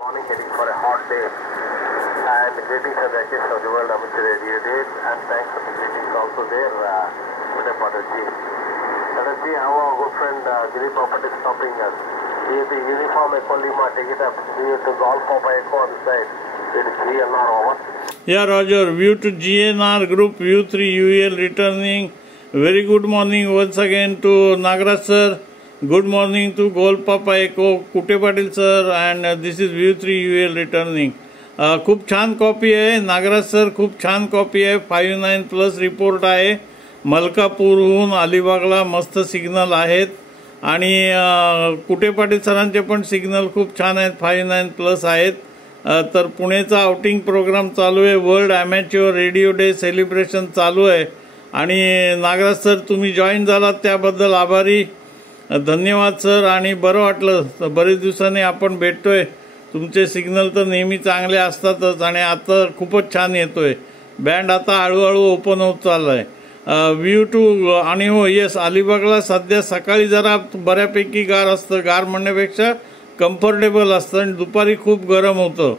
Morning, heading for a hot day. And greetings and Rakesh of the World Amateur Radio Day. And thanks for the greetings also there, Mr. Pataji. Let us see how our good friend Dilip Bapat is stopping us. We have the uniform Ecolima, take it up. We have to Golf Papa Echo on the side. It is GNR over. Yeah, Roger. View to GNR Group, View 3 UEL returning. Very good morning once again to Nagaraj sir. Good morning to Golf Papa Echo, Kute Patil sir, and this is View 3 UEL returning. खूप छान copy आहे Nagraj sir, खूप छान copy आहे. 59+ report आहे. मलकापूरहून अलिबागला मस्त signal आहेत आणि कुटे पाटील सरांचे पण सिग्नल खूप छान आहेत. 59+ आहेत. तर पुणेचा आउटिंग प्रोग्राम चालू आहे. वर्ल्ड ॲमॅच्युअर रेडिओ डे सेलिब्रेशन चालू आहे आणि नागराज सर तुम्ही जॉईन झालात त्याबद्दल आभारी. धन्यवाद सर. आणि बरं वाटलं, बरेच दिवसांनी आपण भेटतोय. तुमचे सिग्नल तर नेहमी चांगले असतातच आणि आता खूपच छान येतोय. बँड आता हळूहळू ओपन होत चाललाय. व्ह्यू टू आणि हो येस, अलिबागला सध्या सकाळी जरा बऱ्यापैकी गार असतं. गार म्हणण्यापेक्षा कम्फर्टेबल असतं आणि दुपारी खूप गरम होतं.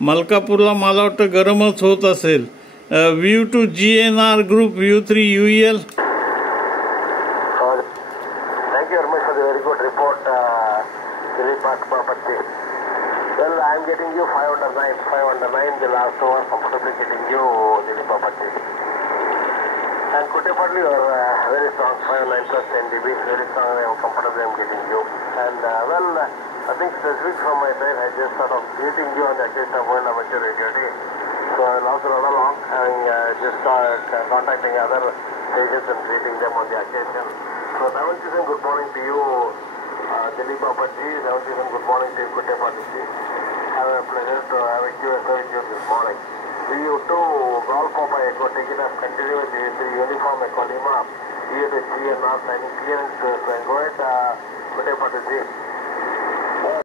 मलकापूरला मला वाटतं गरमच होत असेल. View to GNR group, View 3 UEL. Thank you very much for the very good report, Dilip Bapat. Well, I am getting you 5 under 9, the last over, comfortably getting you, Dilip Bapat. And Kute Patil, you are very strong, 509+ 10 dB, very strong, I am comfortably I am getting you. And nothing specific from my side, I just sort of greeting you on the occasion of World Amateur Radio Day. So I will also run along and just contacting other stations and greeting them on the occasion. So 7th good morning to you, Dilip Bapat ji. 7th good morning to you, Kute Patil ji. Have a pleasure to have a QSO with you this morning. View to Golf Papa Echo, take it up, continue with the uniform Ecolima. View to GNR signing clearance to go ahead, Kute Patil ji.